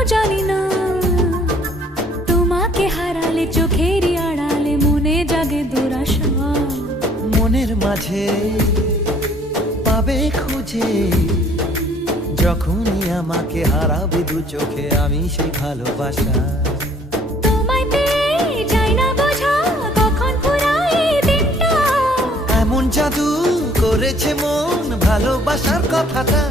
জানি না, তোমাকে হারালে চোখেরই আড়ালে মনে জাগে দুরাশা। মনের মাঝে পাবে খুঁজে, যখনই আমাকে হারাবে দু চোখে আমি সেই ভালোবাসা। তোমায় পেয়ে যাই না বোঝা কখন ফুরায় দিনটা। এমন জাদু করেছে মন ভালোবাসার কথাটা।